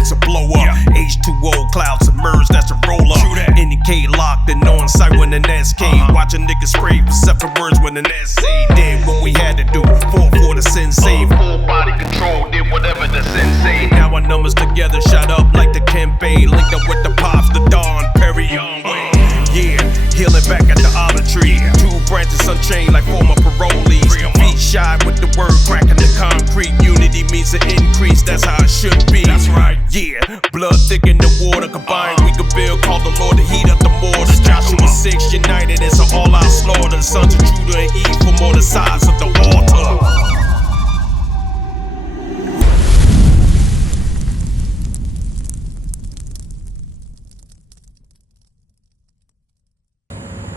it's a blow up. H2O, clouds submerged, that's a roll up. NK locked and on site when the Nets came. Watch a nigga spray for separate words when the Nets say. Did what we had to do, fought for the sensei. Full body control, did whatever the sensei. Now our numbers together, shot up like the Kempe. Linked up with the Pops, the Don Perry Young way. Yeah, healing back at the olive tree. Two branches unchained like former parolees. Feet shot with the word cracking the concrete. Unity means an increase, that's how it should be. That's right. Yeah, blood thick in the water combined. We could build, call the Lord to heat up the mortar. Joshua 6 united, it's an all-out slaughter. Sons of Judah and Eve from all the sides of the altar.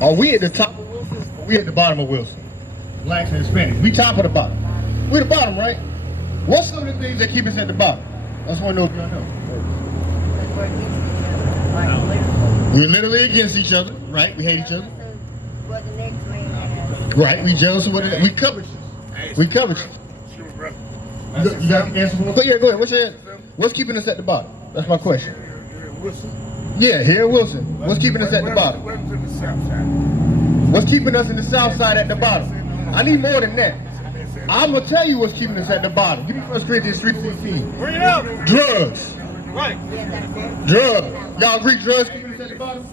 Are we at the top of Wilson or we at the bottom of Wilson? Blacks and Hispanics. We top or the bottom? We're the bottom, right? What's some of the things that keep us at the bottom? I just want to know if y'all know. We're literally against each other, right? We hate each other. Right, we jealous of what it is. We covetous. We covetous. You got an answer for me? Yeah, go ahead. What's keeping us at the bottom? That's my question. Yeah, here at Wilson. What's keeping us at the bottom? What's keeping us in the south side at the bottom? I need more than that. I'm going to tell you what's keeping us at the bottom. Give me 1 Corinthians 3:16. Bring it up. Drugs. Right. Drugs. Y'all agree drugs keeping us at the bottom?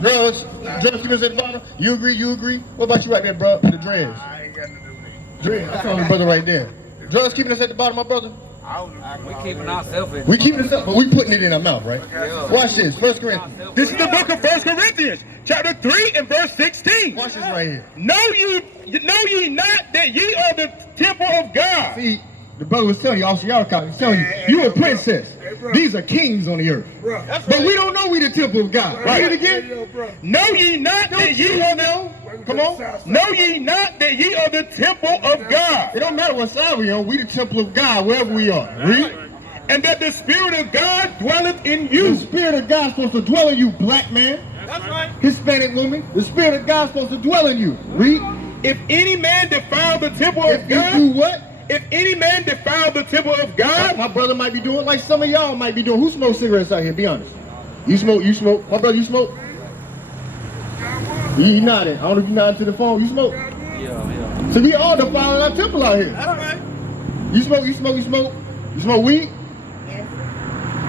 Drugs keeping us at the bottom? You agree? You agree? What about you right there, bro? The dreads. I ain't got to do that. Dreads. I found the brother right there. Drugs keeping us at the bottom, my brother? We keeping ourselves in. We keeping it up, but we putting it in our mouth, right? Yeah. Watch this, 1 Corinthians. This is the book of 1 Corinthians, chapter 3 and verse 16. Watch this right here. Know ye not that ye are the temple of God? See, the brother was telling you, Officer Yalcott, he's telling you, you a princess. These are kings on the earth. But we don't know we the temple of God. Right. Read it again. Know ye not that ye are the... Come on. Know ye not that ye are the temple of God? It don't matter what side we on, we the temple of God, wherever we are. Read. And that the Spirit of God dwelleth in you. The Spirit of God is supposed to dwell in you, black man. That's right. Hispanic woman. The Spirit of God is supposed to dwell in you. Read. If any man defile the temple of God... If you do what? If any man defile the temple of God... My brother might be doing like some of y'all might be doing. Who smokes cigarettes out here? Be honest. You smoke. My brother, you smoke? You nodding. I don't know if you nodding to the phone. You smoke? Yeah. So we all defiling our temple out here. That's right. You smoke? You smoke weed? Yes.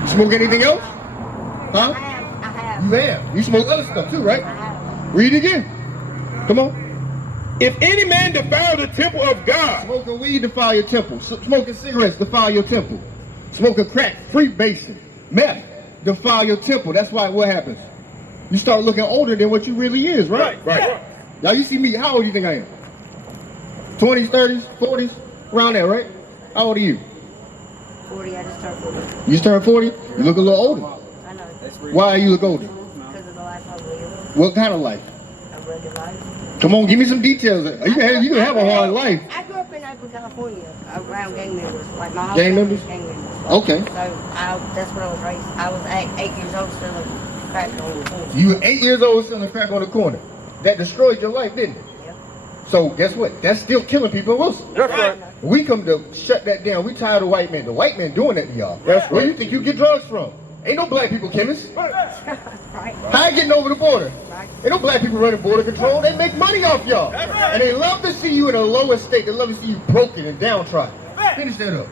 You smoke anything else? Huh? I have. You have. You smoke other stuff too, right? I have. Read it again. Come on. If any man defile the temple of God... Smoking weed defile your temple. Smoking cigarettes defile your temple. Smoking crack, freebasing, meth defile your temple. That's why what happens? You start looking older than what you really is, right? Right. Now you see me, how old do you think I am? 20s, 30s, 40s? Around there, right? How old are you? 40, I just turned 40. You just turned 40? You look a little older. I know. Why you look older? Because of the life I live. What kind of life? A regular life. Come on, give me some details. You can have a hard life. I grew up in Oakland, California, around gang members. Like my whole Gang family members? was gang members. Okay. So that's what I was raised. I was 8 years old selling crack on the corner. You were 8 years old selling crack on the corner. That destroyed your life, didn't it? Yep. So guess what? That's still killing people in Wilson. That's right. We come to shut that down. We tired of white men. The white men doing that to y'all. That's where you think you get drugs from? Ain't no black people chemists. Right. How you getting over the border? Right. Ain't no black people running border control. They make money off y'all. And they love to see you in a lower state. They love to see you broken and downtrodden. Finish that up.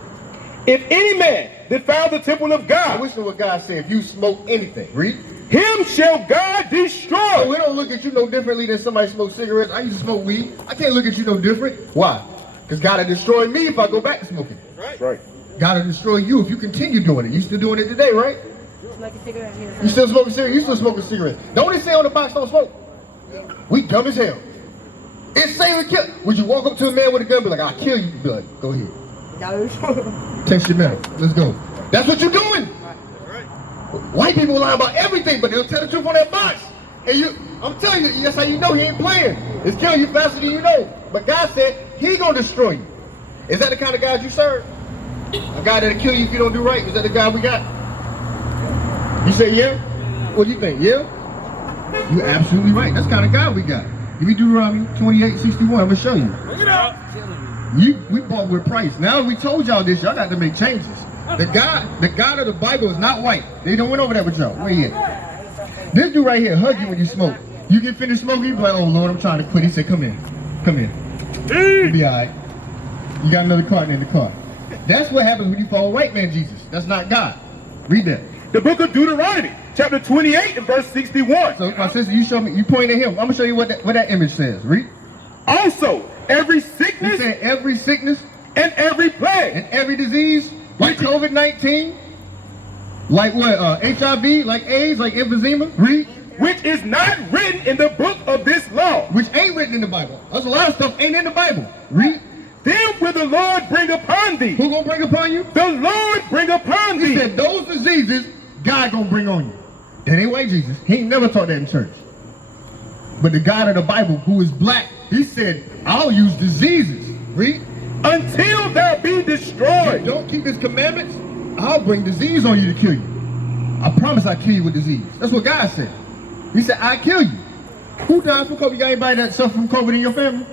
If any man defile the temple of I God, wish what God said. If you smoke anything, read. him shall God So destroy. we don't look at you no differently than somebody smokes cigarettes. I used to smoke weed. I can't look at you no different. Why? Because God will destroy me if I go back to smoking. Right. God will destroy you if you continue doing it. You still doing it today, right? Smoking cigarettes here. You still smoking cigarettes? You still smoking cigarettes. Don't it say on the box don't smoke? We dumb as hell. It's saying kill. Would you walk up to a man with a gun and be like, I'll kill you? Be like, go ahead. No. Text your man. Let's go. That's what you're doing. Right. White people lie about everything, but they'll tell the truth on that box. And I'm telling you, that's how you know he ain't playing. It's killing you faster than you know. But God said he gonna destroy you. Is that the kind of God you serve? A guy that'll kill you if you don't do right? Is that the God we got? You say yeah? What do you think? Yeah? You're absolutely right. That's the kind of God we got. Give me Deuteronomy 28:61. I'm gonna show you. Look it up. We bought with price. Now we told y'all this, y'all got to make changes. The God of the Bible is not white. They don't went over that with y'all. Where he at? This dude right here hug you when you smoke. You get finished smoking, you be like, oh Lord, I'm trying to quit. He said, come here. Come here. You'll be all right. You got another carton in the car. That's what happens when you follow white man Jesus. That's not God. Read that. The book of Deuteronomy, chapter 28 and verse 61. So my sister, you show me, you point at him. I'm gonna show you what that image says. Read. Also, every You sickness said every sickness and every plague, and every disease, like COVID-19, like what, HIV, like AIDS, like emphysema. Read. which is not written in the book of this law, Which ain't written in the Bible. There's a lot of stuff ain't in the Bible. Read. then will the Lord bring upon thee. Who gonna bring upon you? The Lord bring upon He thee. said those diseases, God gonna bring on you. That ain't white Jesus. He ain't never taught that in church. But the God of the Bible, who is black, he said, I'll use diseases. Read. Until thou be If you destroyed. don't keep his commandments, I'll bring disease on you to kill you. I promise I'll kill you with disease. That's what God said. He said, I kill you. Who died from COVID? You got anybody that suffered from COVID in your family?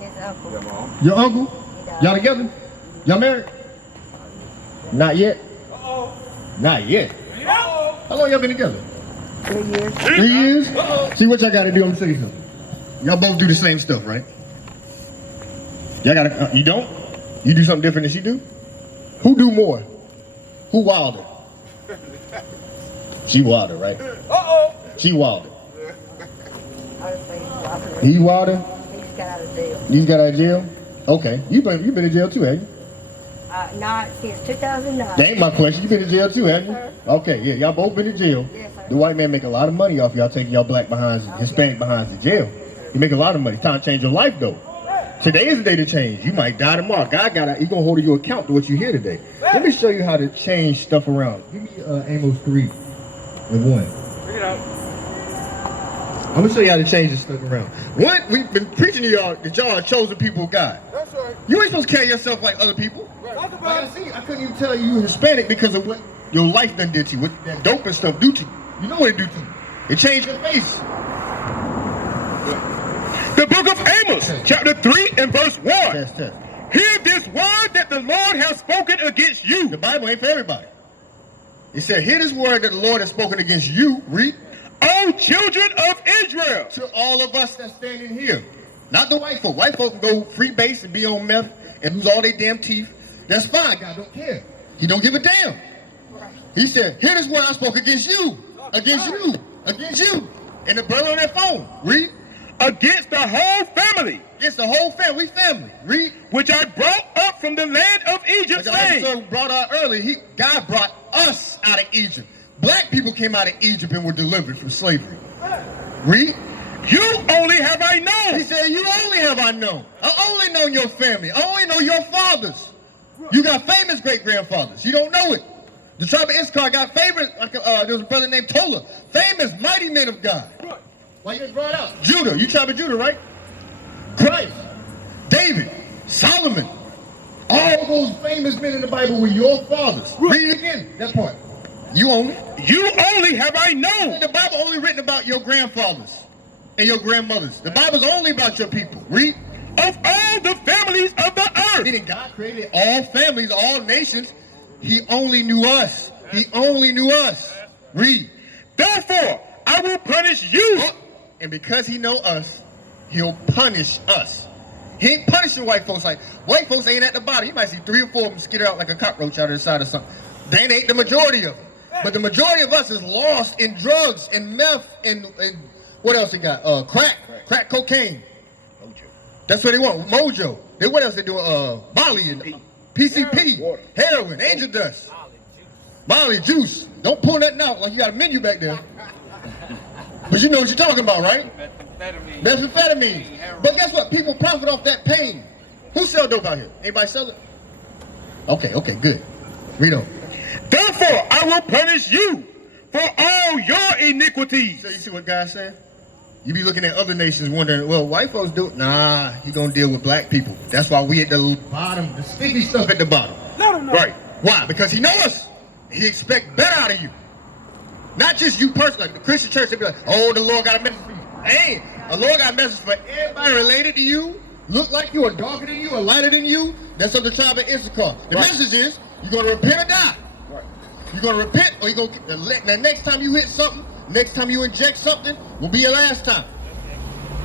His uncle. Your uncle? Y'all together? Y'all married? Not yet? Not yet. How long y'all been together? 3 years. 3 years? See what y'all gotta do, I'm gonna show you something. Y'all both do the same stuff, right? Y'all gotta, you don't? You do something different than she do? Who do more? Who wilder? She wilder, right? She wilder. Honestly, He wilder? he just got out of jail. You got out of jail? Okay. You been in jail too, haven't you? Not since 2009. That ain't my question. You been in jail too, haven't you? Okay, yeah, y'all both been in jail. Yes, sir. The white man make a lot of money off y'all taking y'all black behinds, Hispanic behinds to jail. You make a lot of money. Time to change your life though. Today is the day to change. You might die tomorrow. God he gonna hold you account to what you hear today. Let me show you how to change stuff around. Give me Amos 3 and 1. I'm gonna show you how to change this stuff around. One, we've been preaching to y'all that y'all are chosen people of God. That's right. You ain't supposed to carry yourself like other people. Talk Like about I see, I couldn't even tell you Hispanic because of what your life done did to you, what that dope and stuff do to you. You know what it do to you. It changed your face. the book of Amos, chapter 3 and verse 1. Test. Hear this word that the Lord has spoken against you. The Bible ain't for everybody. It said, hear this word that the Lord has spoken against you, read, O children of Israel. to all of us that's standing here. Not the white folk. White folk can go free base and be on meth and lose all their damn teeth. That's fine. God don't care. He don't give a damn. He said, hear this word I spoke against you. Against you. Against you. And the brother on that phone. Read. Against the whole family, Against the whole family. We family. Read. which I brought up from the land of Egypt, Like the saying, episode brought out earlier, God brought us out of Egypt. Black people came out of Egypt and were delivered from slavery. Read. you only have I He known. said, you only have I known. I only know your family. I only know your fathers. You got famous great-grandfathers. You don't know it. The tribe of Issachar got famous, there was a brother named Tola. Famous, mighty men of God. Why you just brought out? Judah. You tribe of Judah, right? Christ. David. Solomon. All those famous men in the Bible were your fathers. Read it again, that part. You own it. You only have I known. The Bible only written about your grandfathers and your grandmothers. The Bible's only about your people. Read. Of all the families of the earth. Meaning God created all families, all nations. He only knew us. He only knew us. Read. Therefore, I will punish you. And because he know us, he'll punish us. He ain't punishing white folks like, white folks ain't at the bottom. You might see 3 or 4 of them skitter out like a cockroach out of the side of something. They ain't the majority of them. But the majority of us is lost in drugs and meth and what else they got? Crack cocaine. That's what they want. Mojo. Then what else they doing? Molly and PCP, heroin, angel dust, Molly juice. Don't pull nothing out like you got a menu back there. But you know what you're talking about, right? Methamphetamine. But guess what? People profit off that pain. Who sell dope out here? Anybody sell it? Okay, good. Read on. Therefore, I will punish you for all your iniquities. So you see what God's saying? You be looking at other nations wondering, well, white folks do it. Nah, he gonna deal with black people. That's why we at the bottom, the sticky stuff at the bottom. No. Right. Why? Because he knows us. He expect better out of you. Not just you personally. Like the Christian church, they be like, oh, the Lord got a message for you. Hey, the Lord got a message for everybody related to you, look like you, or darker than you, or lighter than you. That's of the tribe of Issachar. The message is, You're gonna repent or die. You're gonna repent or you're gonna let the next time you hit something, next time you inject something, will be your last time.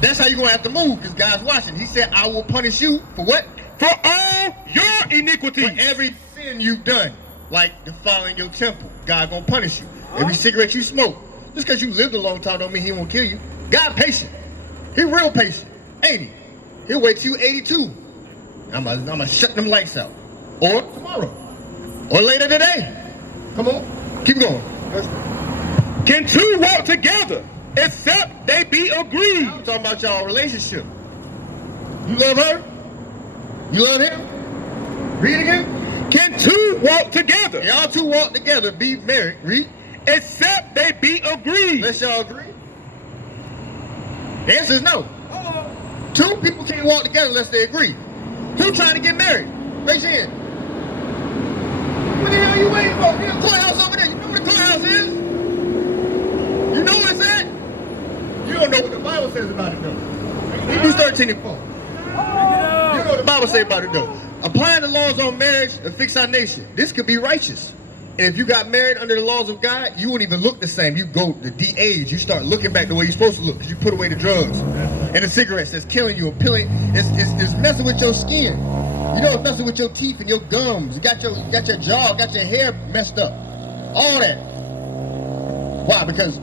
That's how you're gonna have to move, because God's watching. He said, I will punish you for what? For all your iniquities. For every sin you've done, like defiling your temple. God gonna punish you. Every cigarette you smoke. Just because you lived a long time don't mean he won't kill you. God patient. He real patient, ain't he? He'll wait till you 82. I'm gonna shut them lights out. Or tomorrow. Or later today. Come on, keep going. Can two walk together except they be agreed? I'm talking about y'all relationship. You love her? You love him? Read again. Can two walk together? Y'all two walk together, be married. Read. Except they be agreed. Let's y'all agree. The answer is no. Two people can't walk together unless they agree. Who trying to get married? Raise your hand. What the hell are you waiting for? There's a courthouse over there. You know what the courthouse is? You know what it's at? You don't know what the Bible says about it though. Hebrews 13 and 4. You know what the Bible says about it though. Applying the laws on marriage to fix our nation. This could be righteous. And if you got married under the laws of God, you won't even look the same. You go to de-age. You start looking back the way you're supposed to look because you put away the drugs and the cigarettes that's killing you, it's messing with your skin. You know, it's messing with your teeth and your gums. You got your jaw, got your hair messed up. All that. Why? Because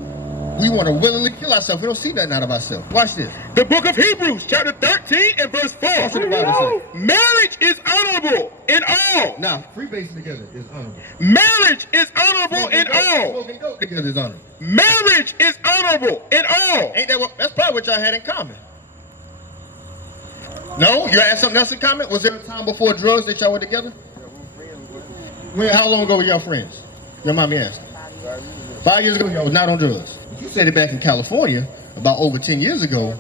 we want to willingly kill ourselves. We don't see nothing out of ourselves. Watch this. The book of Hebrews, chapter 13 and verse 4. That's what the Bible says. Marriage is honorable in all. Now, freebasing together is honorable. Marriage is honorable in all. Smoking dope together is honorable. Marriage is honorable in all. Ain't that what? That's probably what y'all had in common. No? You had something else in common? Was there a time before drugs that y'all were together? How long ago were y'all friends? Your mommy asked. 5 years ago, y'all was not on drugs. You said it back in California about over 10 years ago.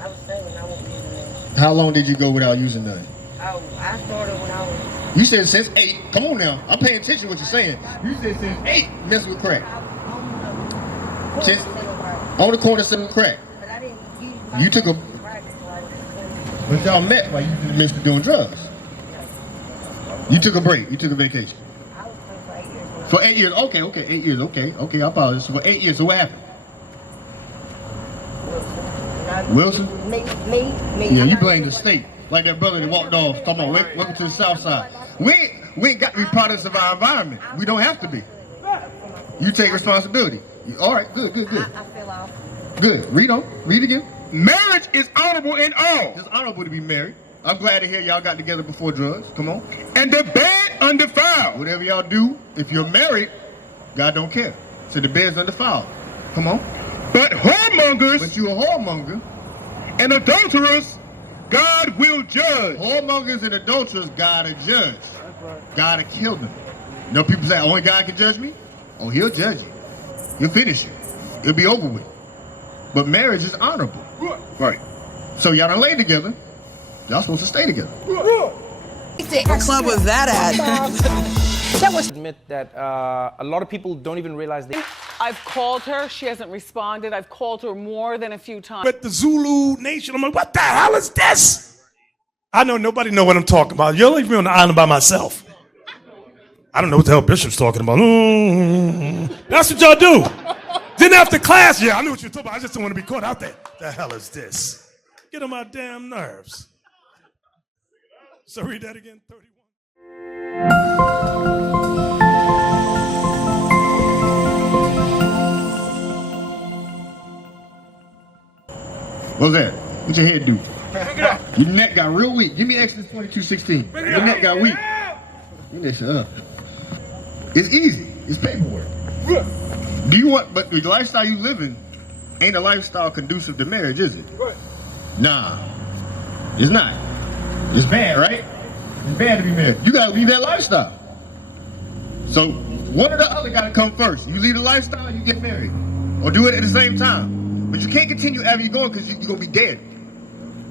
I was saying I won't use it. How long did you go without using none? Oh, I started when I was. You said since 8. Come on now. I'm paying attention to what you're saying. You said since 8 messing with crack. Since on the corner selling crack. But I didn't use You took a. But y'all met while you was in the midst of doing drugs. You took a break. You took a vacation. I was clean For for 8 years. 8 years. Okay. 8 years. Okay, I apologize. For 8 years. So what happened? Wilson? Me. Yeah, you blame the state. Like that brother that walked off. Talking about welcome to the South Side. We ain't got to be products of our environment. We don't have to be. You take responsibility. All right, good. I feel off. Good. Read on. Read again. Marriage is honorable in all. It's honorable to be married. I'm glad to hear y'all got together before drugs. Come on. And the bed undefiled. Whatever y'all do, if you're married, God don't care. So the bed's undefiled. Come on. But whoremongers But you a whoremonger. and adulterers, God will judge. Whoremongers and adulterers, God will judge. God will kill them. You know, people say, only God can judge me? Oh, he'll judge you. He'll finish you. It'll be over with. But marriage is honorable. Right. So y'all done lay together. Y'all supposed to stay together. What club was that at? Admit that a lot of people don't even realize they. I've called her. She hasn't responded. I've called her more than a few times. But the Zulu Nation, I'm like, what the hell is this? I know nobody know what I'm talking about. You'll leave me on the island by myself. I don't know what the hell Bishop's talking about. That's what y'all do. Then after class, yeah, I knew what you were talking about. I just don't want to be caught out there. The hell is this? Get on my damn nerves. So read that again, 31. What's that? What's your head do? Your neck got real weak. Give me Exodus 22:16. Your neck got weak. Give me that shit up. It's easy. It's paperwork. Do you want, but the lifestyle you living ain't a lifestyle conducive to marriage, is it? Nah. It's not. It's bad, right? It's bad to be married. You gotta leave that lifestyle. So one or the other gotta come first. You leave the lifestyle, you get married. Or do it at the same time. But you can't continue after you're going because you're gonna be dead.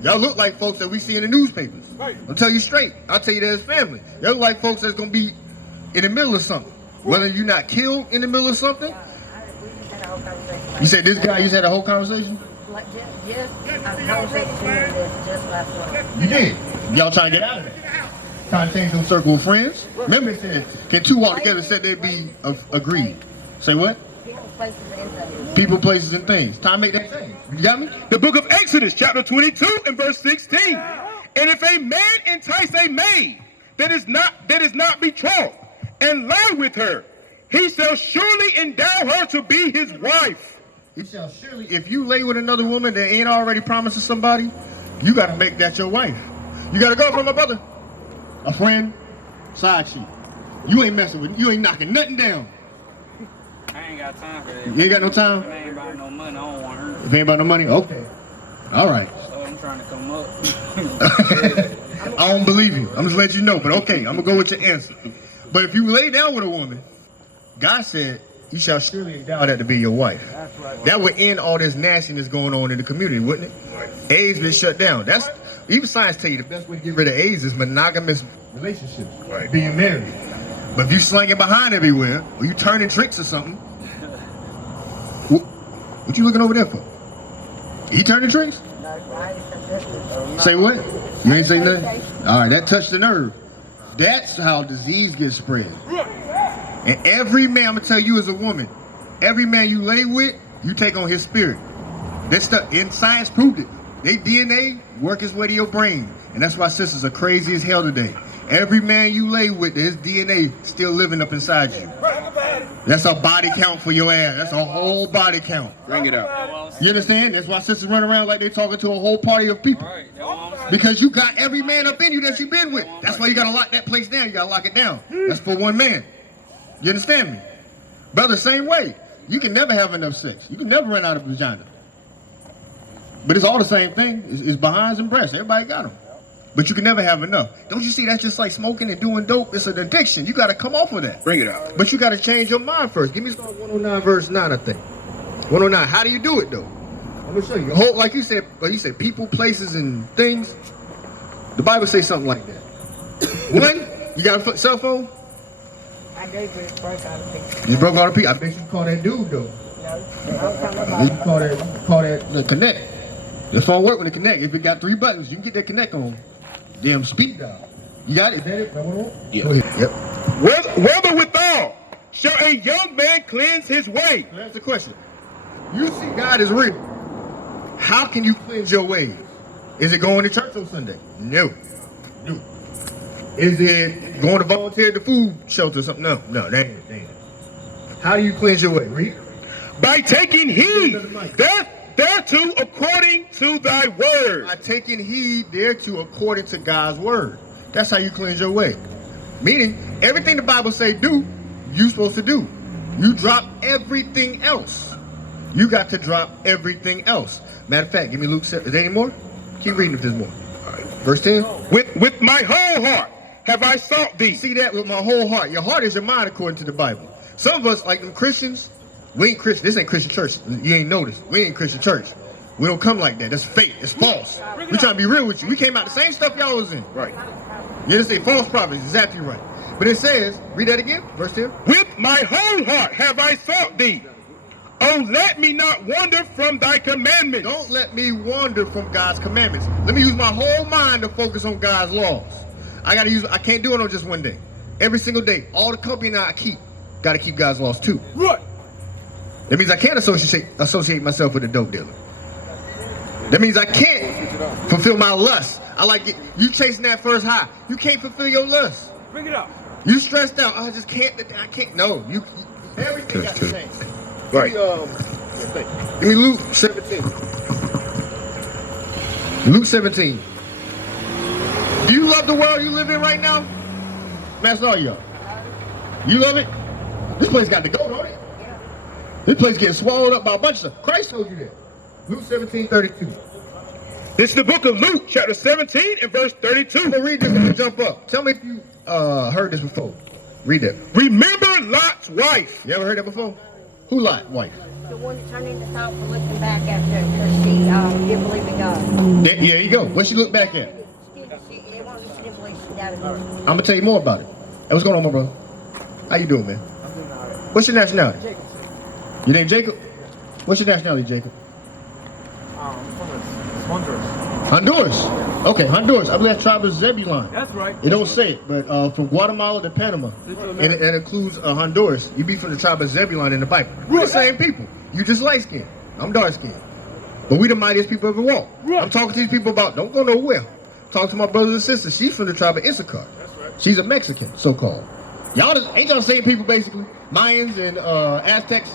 Y'all look like folks that we see in the newspapers. I'll tell you straight. I'll tell you that as family. Y'all look like folks that's gonna be in the middle of something. Whether you're not killed in the middle of something. You said this guy, you said the whole conversation? Like just last night. You did. Y'all trying to get out of it. Trying to change them circle of friends. Remember it said, can two walk together said they'd be agreed. Say what? People, places, and things. People, places, and things. Time to make that change. You got me? The book of Exodus, chapter 22 and verse 16. And if a man entice a maid that is not betrothed and lie with her, he shall surely endow her to be his wife. He shall surely, if you lay with another woman that ain't already promised to somebody, you got to make that your wife. You got to go from a brother, a friend, side chick. You ain't messing with, you ain't knocking nothing down. I ain't got time for that. You ain't got no time? If it ain't about no money, I don't want her. If ain't about no money, okay. All right. So I'm trying to come up. I don't believe you. I'm just letting you know, but okay, I'm gonna go with your answer. But if you lay down with a woman, God said, you shall surely endow that to be your wife. That would end all this nastiness going on in the community, wouldn't it? AIDS been shut down. That's, even science tell you the best way to get rid of AIDS is monogamous relationships, right? Being married. But if you slanging behind everywhere, or you turning tricks or something, what you looking over there for? He turning tricks? Say what? You ain't say nothing? All right, that touched the nerve. That's how disease gets spread. And every man, I'm gonna tell you as a woman, every man you lay with, you take on his spirit. That stuff, in science proved it. They DNA work its way to your brain. And that's why sisters are crazy as hell today. Every man you lay with, his DNA still living up inside you. That's a body count for your ass. That's a whole body count. Bring it up. You understand? That's why sisters run around like they talking to a whole party of people. Because you got every man up in you that you been with. That's why you gotta lock that place down. You gotta lock it down. That's for one man. You understand me? Brother, same way. You can never have enough sex. You can never run out of vagina. But it's all the same thing. It's behinds and breasts. Everybody got them. But you can never have enough. Don't you see that's just like smoking and doing dope? It's an addiction. You got to come off of that. Bring it out. But you got to change your mind first. Give me Psalm 109 verse 9, I think. 109. How do you do it though? I'm gonna show you. Whole, like you said people, places, and things. The Bible says something like that. One, you got a cell phone? I do, but it broke out of picture. You broke out a piece. I bet you call that dude though. No, You call that the connect. The phone work when it connect. If it got 3 buttons, you can get that connect on. Damn speed dial. You got it? Is that it? Yeah. Go ahead. Yep. Whether withal shall a young man cleanse his way? So that's the question. You see God is real. How can you cleanse your ways? Is it going to church on Sunday? No. No. Is it going to volunteer at the food shelter or something? No. No, that ain't it. How do you cleanse your way? Read. By taking heed thereto according to thy word. By taking heed thereto according to God's word. That's how you cleanse your way. Meaning, everything the Bible say do, you supposed to do. You drop everything else. You got to drop everything else. Matter of fact, give me Luke 7. Is there any more? Keep reading if there's more. Verse 10. With my whole heart have I sought thee. See that? With my whole heart. Your heart is your mind according to the Bible. Some of us, like them Christians, we ain't Christian. This ain't Christian church. You ain't noticed. We ain't Christian church. We don't come like that. That's fake. It's false. We trying to be real with you. We came out the same stuff y'all was in. Right. You understand? False prophets. Exactly right. But it says, read that again. Verse 10. With my whole heart have I sought thee. Oh, let me not wander from thy commandments. Don't let me wander from God's commandments. Let me use my whole mind to focus on God's laws. I can't do it on just one day. Every single day. All the company now I keep. Got to keep God's laws too. Right. That means I can't associate myself with a dope dealer. That means I can't fulfill my lust. I like it. You chasing that first high. You can't fulfill your lust. Bring it up. You stressed out. I just can't. I can't. No. Everything got to change. Right. Give me Luke 17. Luke 17. Do you love the world you live in right now? Master, all y'all. You love it? This place got to go, don't it? This place getting swallowed up by a bunch of stuff. Christ told you that. Luke 17:32. This is the book of Luke, chapter 17 and verse 32. I'm going to read this and jump up. Tell me if you heard this before. Read that. Remember Lot's wife. You ever heard that before? Who Lot? Wife? The one that turned into salt for looking back after because she didn't believe in God. There you go. What she look back at? She didn't believe she doubted him. I'm going to tell you more about it. Hey, what's going on, my brother? How you doing, man? What's your nationality? Jacob. Your name Jacob? What's your nationality, Jacob? I'm from Honduras. Honduras. Okay, Honduras. I believe that's tribe of Zebulon. That's right. It don't say it, but from Guatemala to Panama, and it includes Honduras. You be from the tribe of Zebulon in the Bible. We're the same people. You just light skinned. I'm dark skinned. But we the mightiest people ever walked. I'm talking to these people about don't go nowhere. Talk to my brothers and sisters. She's from the tribe of Issachar. She's a Mexican, so-called. Y'all ain't y'all the same people basically? Mayans and Aztecs,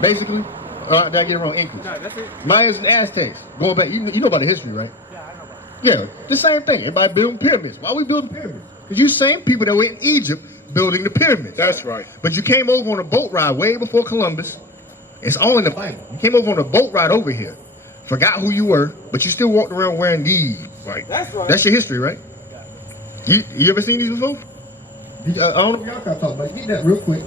basically. Did I get it wrong? Incas. No, that's it. Mayans and Aztecs. Going back, you know about the history, right? Yeah, I know about it. Yeah, the same thing. Everybody building pyramids. Why are we building pyramids? Because you same people that were in Egypt building the pyramids. That's right. But you came over on a boat ride way before Columbus. It's all in the Bible. You came over on a boat ride over here. Forgot who you were, but you still walked around wearing these. Right. That's right. That's your history, right? You ever seen these before? I don't know if y'all can talk about it. Get that real quick.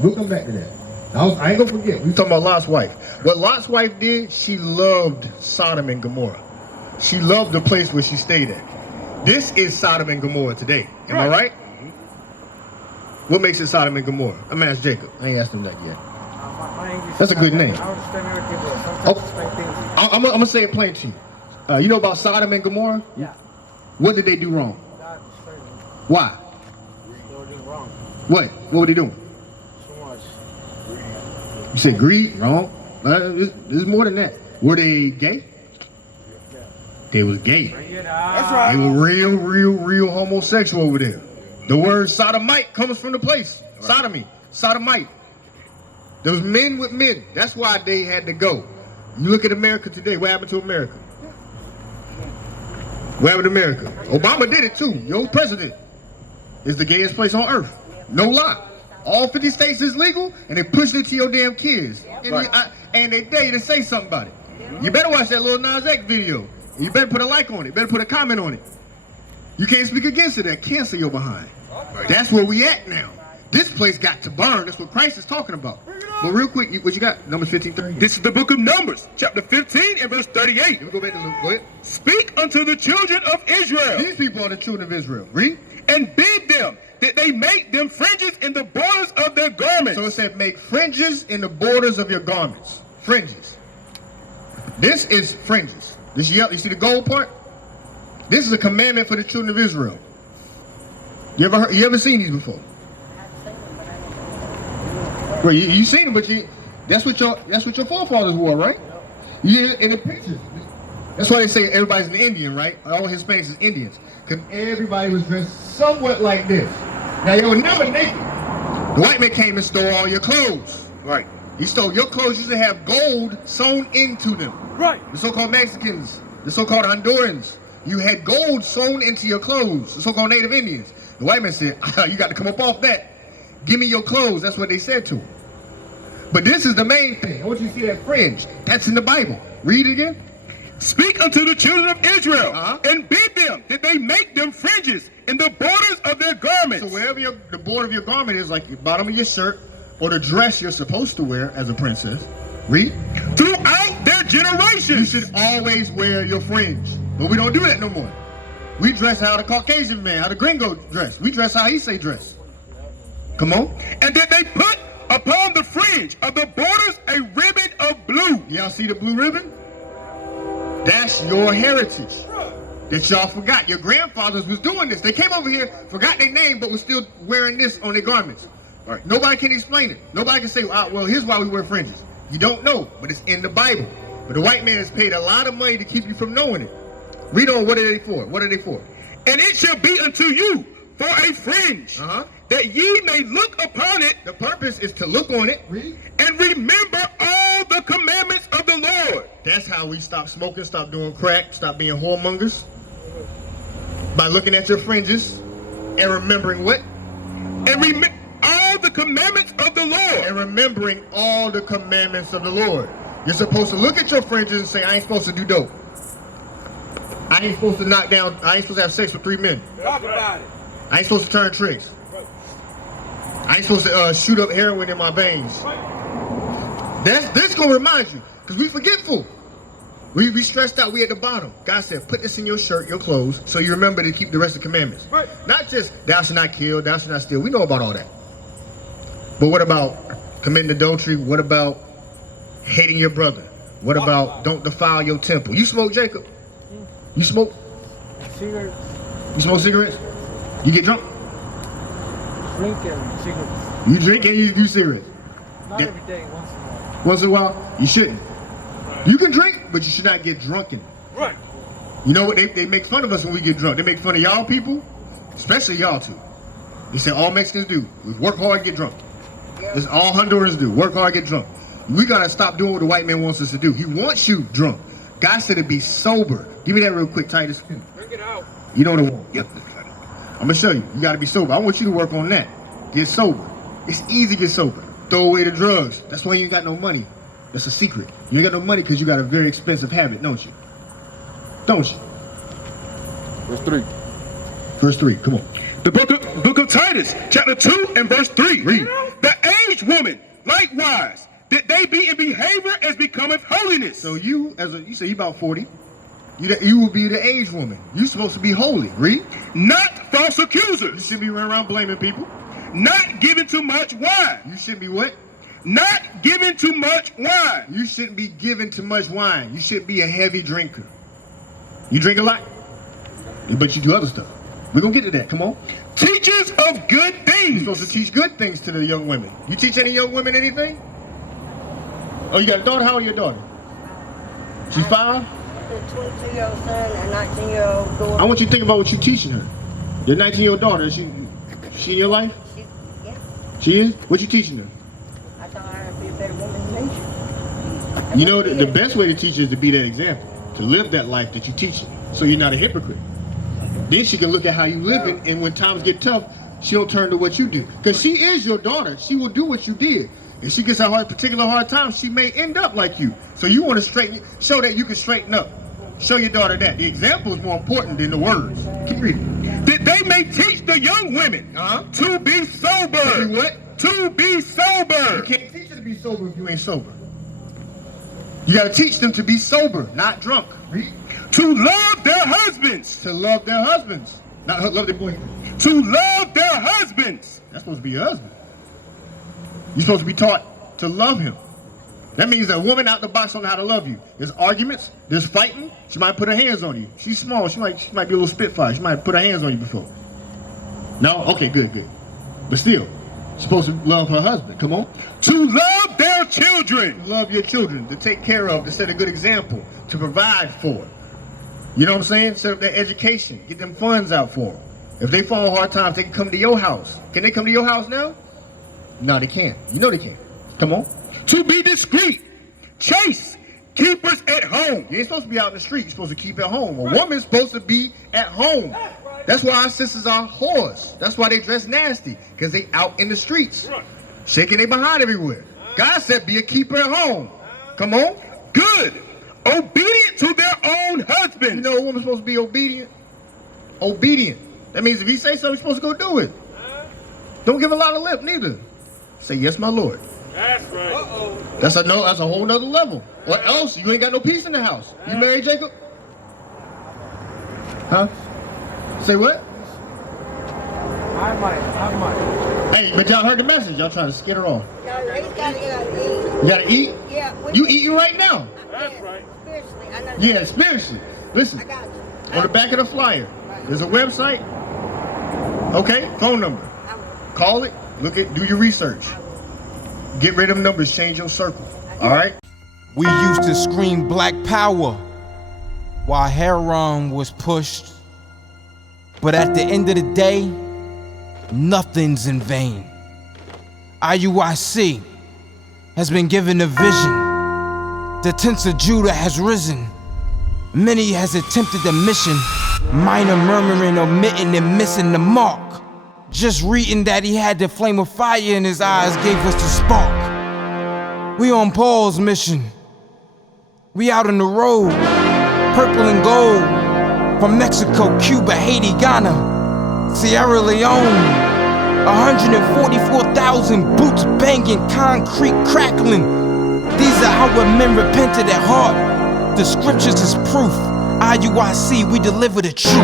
We'll come back to that. I ain't gonna forget. We talking about Lot's wife. What Lot's wife did, she loved Sodom and Gomorrah. She loved the place where she stayed at. This is Sodom and Gomorrah today. Am I right? What makes it Sodom and Gomorrah? I'm gonna ask Jacob. I ain't asked him that yet. That's a good name. I'm gonna say it plain to you. You know about Sodom and Gomorrah? Yeah. What did they do wrong? God destroyed them. Why? They were doing wrong. What? What were they doing? So much. You said greed, wrong. There's more than that. Were they gay? Yeah. They was gay. That's right. They were real homosexual over there. The word sodomite comes from the place. Sodomy, sodomite. There was men with men. That's why they had to go. You look at America today. What happened to America? What happened to America? Obama did it too. Your president is the gayest place on earth. No lie. All 50 states is legal, and they push it to your damn kids. And they dare you to say something about it. You better watch that little Nas X video. You better put a like on it. Better put a comment on it. You can't speak against it. That cancel your behind. That's where we at now. This place got to burn. That's what Christ is talking about. But real quick, what you got? Numbers 15:30. This is the book of Numbers, chapter 15 and verse 38. Let me go back to Luke. Go ahead. Speak unto the children of Israel. These people are the children of Israel. Read. And bid them that they make them fringes in the borders of their garments. So it said make fringes in the borders of your garments. Fringes. This is fringes. This yellow, you see the gold part? This is a commandment for the children of Israel. You ever seen these before? Well, you seen them, but that's what your forefathers wore, right? Yeah, in the pictures. That's why they say everybody's an Indian, right? All Hispanics is Indians. Because everybody was dressed somewhat like this. Now, you were never naked. The white man came and stole all your clothes. Right. He stole your clothes. Used to have gold sewn into them. Right. The so-called Mexicans, the so-called Hondurans, you had gold sewn into your clothes. The so-called Native Indians. The white man said, you got to come up off that. Give me your clothes. That's what they said to him. But this is the main thing. I want you to see that fringe. That's in the Bible. Read it again. Speak unto the children of Israel, and bid them that they make them fringes in the borders of their garments. So wherever the border of your garment is, like the bottom of your shirt, or the dress you're supposed to wear as a princess, read. Throughout their generations. You should always wear your fringe. But we don't do that no more. We dress how the Caucasian man, how the gringo dress. We dress how he say dress. Come on. And that they put upon the fringe of the borders a ribbon of blue. Y'all see the blue ribbon? That's your heritage that y'all forgot. Your grandfathers was doing this. They came over here, forgot their name, but was still wearing this on their garments. All right. Nobody can explain it. Nobody can say, well, here's why we wear fringes. You don't know, but it's in the Bible. But the white man has paid a lot of money to keep you from knowing it. Read on, what are they for? What are they for? And it shall be unto you for a fringe, that ye may look upon it. The purpose is to look on it. Read. And remember all the commandments of the Lord. That's how we stop smoking, stop doing crack, stop being whoremongers. By looking at your fringes and remembering what? And all the commandments of the Lord. And remembering all the commandments of the Lord. You're supposed to look at your fringes and say, I ain't supposed to do dope. I ain't supposed to knock down, I ain't supposed to have sex with 3 men. Talk about it. I ain't supposed to turn tricks. I ain't supposed to shoot up heroin in my veins. This gonna remind you, because we forgetful. We stressed out, we at the bottom. God said, put this in your shirt, your clothes, so you remember to keep the rest of the commandments. Right. Not just, thou shalt not kill, thou shalt not steal. We know about all that. But what about committing adultery? What about hating your brother? What about don't defile your temple? You smoke, Jacob? You smoke? Cigarettes. You smoke cigarettes? You get drunk? Drink and cigarettes. You drink and you do cigarettes? Not every day, once in a while. Once in a while? You shouldn't. You can drink, but you should not get drunken. Right. You know what? They make fun of us when we get drunk. They make fun of y'all people, especially y'all two. They say all Mexicans do is work hard, get drunk. That's all Hondurans do. Work hard, get drunk. We gotta stop doing what the white man wants us to do. He wants you drunk. God said to be sober. Give me that real quick, Titus. Bring it out. You know what I want? Yep. I'm gonna show you. You gotta be sober. I want you to work on that. Get sober. It's easy to get sober. Throw away the drugs. That's why you ain't got no money. That's a secret. You ain't got no money because you got a very expensive habit, don't you? Don't you? Verse 3. Verse 3, come on. The book of Titus, chapter 2 and verse 3. Read. The aged woman, likewise, that they be in behavior as becometh holiness. So you say you about 40. You will be the aged woman. You supposed to be holy. Read. Not false You accusers. shouldn't be running around blaming people. Not given too much wine. You shouldn't be what? Not given too much wine. You shouldn't be given too much wine. You shouldn't be a heavy drinker. You drink a lot, but you do other stuff. We're gonna get to that. Come on. Teachers of good You're things. supposed to teach good things to the young women. You teach any young women anything? Oh, you got a daughter? How old is your daughter? She's 5? A 22-year-old son and a 19-year-old daughter. I want you to think about what you're teaching her. Your 19-year-old daughter, is she in your life? Yeah, She is? What you teaching her? I thought I'd be a better woman than me. You know, the best way to teach her is to be that example. To live that life that you're teaching. So you're not a hypocrite. Then she can look at how you living, and when times get tough, she don't turn to what you do. Because she is your daughter. She will do what you did. If she gets a particular hard time, she may end up like you. So you want to show that you can straighten up. Show your daughter that. The example is more important than the words. Keep reading. That they may teach the young women to be sober. To be what? To be sober. You can't teach her to be sober if you ain't sober. You got to teach them to be sober, not drunk. Read. To love their husbands. To love their husbands, not love their boyfriends. To love their husbands. That's supposed to be your husband. You're supposed to be taught to love him. That means that a woman out the box don't know how to love you. There's arguments, there's fighting. She might put her hands on you. She's small. She might be a little spitfire. She might put her hands on you before. No? Okay, good. But still, she's supposed to love her husband. Come on. To love their children. Love your children, to take care of, to set a good example, to provide for. You know what I'm saying? Set up their education. Get them funds out for them. If they fall on hard times, they can come to your house. Can they come to your house now? No, they can't. You know they can't. Come on. To be discreet. Chaste. Keepers at home. You ain't supposed to be out in the street. You're supposed to keep at home. A woman's supposed to be at home. That's why our sisters are whores. That's why they dress nasty, because they out in the streets, shaking their behind everywhere. God said be a keeper at home. Come on. Good. Obedient to their own husbands. You know a woman's supposed to be obedient? Obedient. That means if he say something, you're supposed to go do it. Don't give a lot of lip, neither. Say, yes, my Lord. That's right. That's a whole nother level. Or else you ain't got no peace in the house. You married Jacob? Huh? Say what? I might. Hey, but y'all heard the message. Y'all trying to skid her off. No, he's got to get out and eat. You gotta eat? Yeah. You eating right now? That's right. Spiritually, I know. Yeah, spiritually. Listen, I got you. on the back of the flyer, there's a website. Okay, phone number. Call it, do your research. Get rid of them numbers, change your circle. All right? We used to scream black power while heroin was pushed. But at the end of the day, nothing's in vain. IUIC has been given a vision. The tents of Judah has risen. Many has attempted the mission. Minor murmuring, omitting, and missing the mark. Just reading that he had the flame of fire in his eyes gave us the spark. We on Paul's mission. We out on the road, purple and gold. From Mexico, Cuba, Haiti, Ghana, Sierra Leone. 144,000 boots banging, concrete crackling. These are our men repented at heart. The scriptures is proof. IUIC, we deliver the truth.